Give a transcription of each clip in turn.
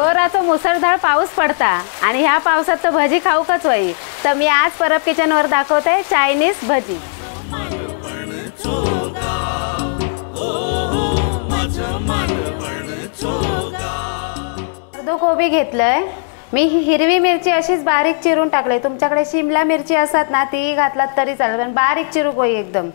जोराचा मुसळधार पाऊस पडता आणि ह्या पावसात तर भजी खाऊ कच होई। तर मी आज परब किचन वर दाखवते चायनीज भजी। अर्धो कोबी घेतलंय मी। हिरवी मिरची अशीच बारीक चिरून टाकले। तुमच्याकडे शिमला मिरची असतात ना ती घातलात तरी चालेल, पण बारीक चिरू होई एकदम।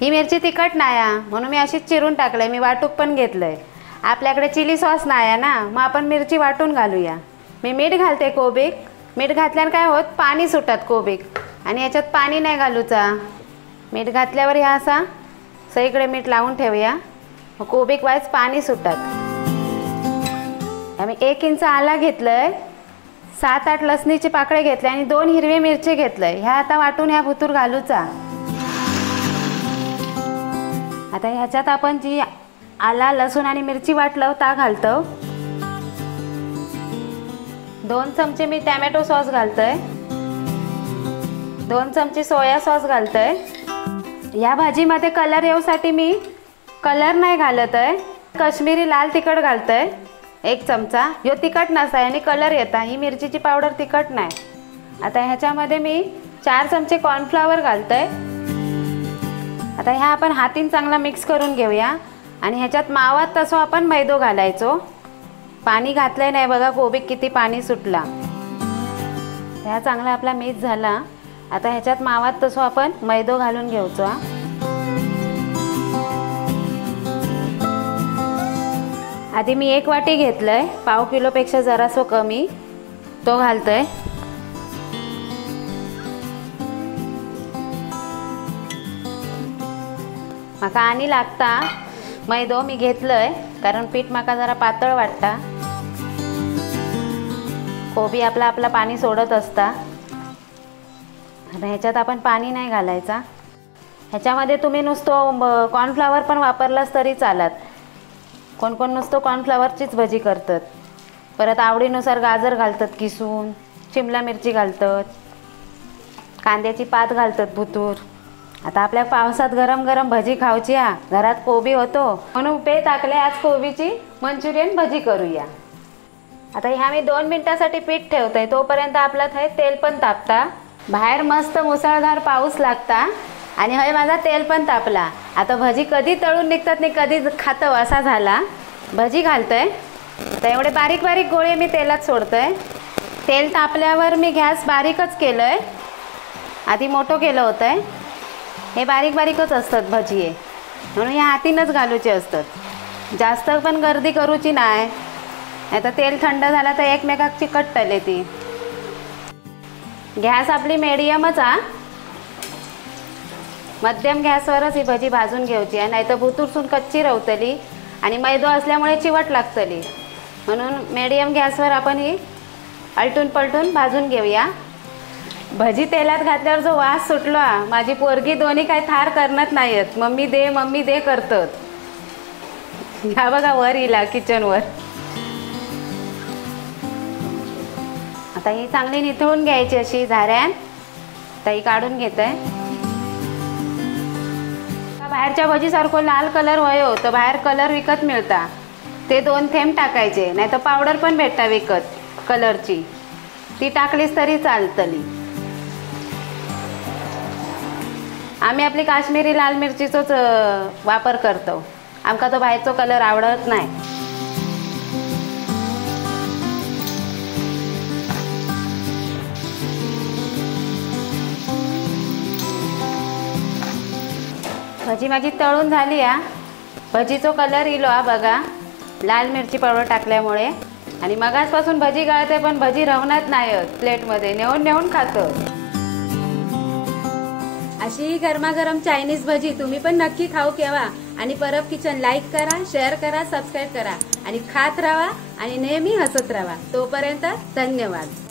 ही मिरची तिखट नाही म्हणून मी अशीच चिरून टाकले। मी वाटूक पण घेतलंय। आपल्याकडे चिली सॉस नाही ना, मग आपण मिरची वाटून घालूया। मी मीठ घालते कोबीक। मीठ घातल्याने काय होत, पाणी सुटत कोबीक, आणि याच्यात पाणी नाही घालूचा। मीठ घातल्यावर ह्या असा सगळीकडे मीठ लावून ठेवूया, मग कोबीक वाईज पाणी सुटत। आम्ही 1 इंच आला घेतलंय, 7-8 लसणीचे पाकळे घेतले आणि 2 हिरवी मिरची घेतलंय। ह्या आता वाटून ह्या भुतूर घालूचा। आता ह्याच्यात आपण जी आला लसूण आणि मिरची वाटलं ता घालतो। 2 चमचे मी टोमॅटो सॉस घालतोय, 2 चमचे सोया सॉस घालतोय। या भाजीमध्ये कलर येऊसाठी मी कलर नाही घालत आहे, काश्मीरी लाल तिखट घालतोय 1 चमचा। ह्यो तिखट नसाय आणि कलर येता, ही मिरचीची पावडर तिखट नाही। आता ह्याच्यामध्ये मी 4 चमचे कॉर्नफ्लॉवर घालतोय। आता ह्या आपण हातीन चांगला मिक्स करून घेऊया आणि ह्याच्यात मावात तसं आपण मैदो घालायचो। पाणी घातलंय नाही बघा, कोबी किती पाणी सुटला। ह्या चांगला आपला मिक्स झाला। आता ह्याच्यात मावात तसं आपण मैदो घालून घेऊचो। आधी मी 1 वाटी घेतलंय, पाव किलोपेक्षा जरासो कमी, तो घालतोय। माका आणि लागता मैदो मी घेतलंय, कारण पीठ माका जरा पातळ वाटता। कोबी आपला पाणी सोडत असता। आता ह्याच्यात आपण पाणी नाही घालायचा। ह्याच्यामध्ये तुम्ही नुसतं कॉर्नफ्लॉवर पण वापरलास तरी चालत। कोण कोण नुसतं कॉर्नफ्लॉवरचीच भजी करतात। परत आवडीनुसार गाजर घालतात किसून, शिमला मिरची घालतात, कांद्याची पात घालतात भुतूर। आता आपल्या पावसात गरम गरम भजी खाऊची हा, घरात कोबी होतो म्हणून पे टाकले आज कोबीची मंचुरियन भजी करूया। आता ह्या मी 2 मिनिटासाठी पीठ ठेवते, तोपर्यंत आपला थंय तेल पण तापता। बाहेर मस्त मुसळधार पाऊस लागता आणि हय माझा तेल पण तापला। आता भजी कधी तळून निघतात नाही कधी खातो असा झाला। भजी घालतोय, तर एवढे बारीक बारीक गोळे मी तेलात सोडतोय। तेल तापल्यावर मी गॅस बारीकच केलंय, आधी मोठं केलं होतं। हे बारीक बारीकच असतात भजी आहे म्हणून या हातीनच घालूचे असतात। जास्त पण गर्दी करूची नाही, आता तेल थंड झाला तर एकमेकाक चिकटतले ती। गॅस आपली मीडियमच हा, मध्यम गॅसवरच ही भजी भाजून घ्यायची, नाही तर भुतूरसून कच्ची रवतली आणि मैदो असल्यामुळे चिवट लागतली। म्हणून मीडियम गॅसवर आपण ही अलटून पलटून भाजून घेऊया। भजी तेलात घातल्यावर जो वास सुटलो, माझी पोरगी दोन्ही काही थार करत नाहीत, मम्मी दे करतात। ह्या बघा वर इला किचनवर। आता ही चांगली निथळून घ्यायची अशी झाऱ्यान। आता ही काढून घेते। बाहेरच्या भजीसारखं लाल कलर होयो तर बाहेर कलर विकत मिळता, ते 2 थेंब टाकायचे, नाही तर पावडर पण भेटता विकत कलरची, ती टाकलीस तरी चालतली। आम्ही आपली काश्मीरी लाल मिरचीचोच वापर करतो, आमका तो बाहेरचो कलर आवडत नाही। भजी माझी तळून झाली हा। भजीचो कलर इलो हा बघा, लाल मिरची पावडर टाकल्यामुळे। आणि मगासपासून भजी गाळते पण भजी रवणार नाहीत, प्लेटमध्ये नेऊन खातो। अशी गरमागरम चायनीज भजी तुम्ही पण नक्की खाऊ केवा। आणि परब किचन लाईक करा, शेअर करा, सबस्क्राईब करा आणि खात राहा आणि नेहमी हसत राहा। तोपर्यंत धन्यवाद।